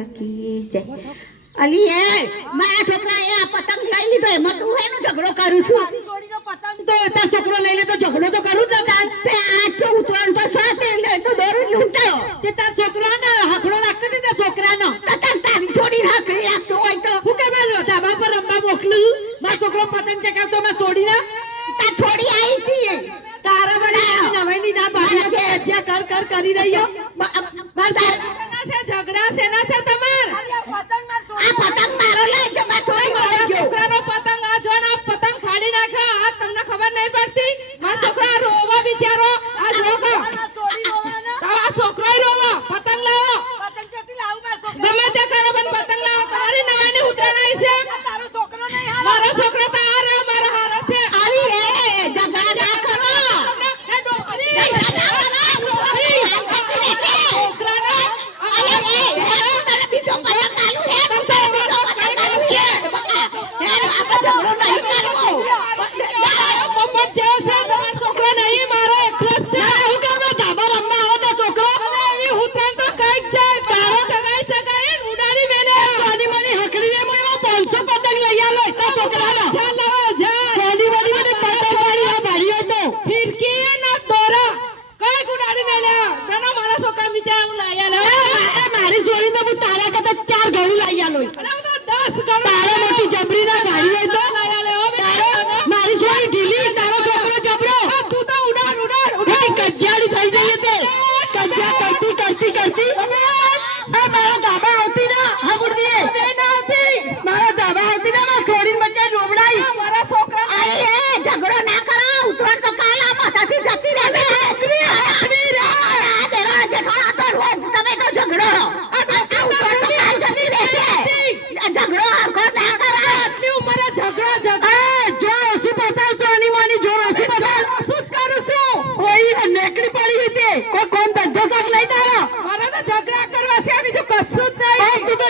લાલા કી જય અલી એ મારા છોકરા એ આ પતંગ લઈ લીધો એમાં તું એનો ઝઘડો કરું છું તો તાર છોકરો લઈ લે તો ઝઘડો તો કરું જ ને તે આ તો ઉતરણ તો સાથે લે તો દોરું લૂંટાયો તે તાર છોકરાનો હકડો રાખી દે છોકરાનો તાર તારી છોડી રાખી રાખતો હોય તો હું કે મારો ધાબા પર રમવા મોકલું મારો છોકરો પતંગ ચગાવતો માં છોડી ના તાર છોડી આવી હતી તારા બડા નવાઈની ના બહાર કે અચ્છા કર કરી રહ્યો બસ ઝઘડા સેના છે તમાર આ પતંગ મારો લે કે માં છોડી મારો છોકરાનો પતંગ આ જો ના પતંગ ફાડી નાખા આ તમને ખબર નહીં પડતી મારો છોકરા રોવા બિચારો આ રોવા છોડી રોવાના આ છોકરો રોવા પતંગ લાવો પતંગ જતી લાવું મારો છોકરો ગમે તે કરો પણ પતંગ લાવો તારી નવાની ઉતરણ આવી છે તારો છોકરો નહીં મારો છોકરો તો આ રે મારો હારો છે આલી રે ઝઘડા ના કરો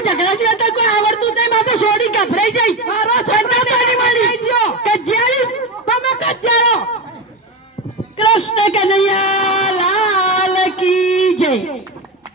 ઝઘડા સિવાય કોઈ આવડતું નહીં મારે છોડી ગભરાઈ જાય મારો છોકરો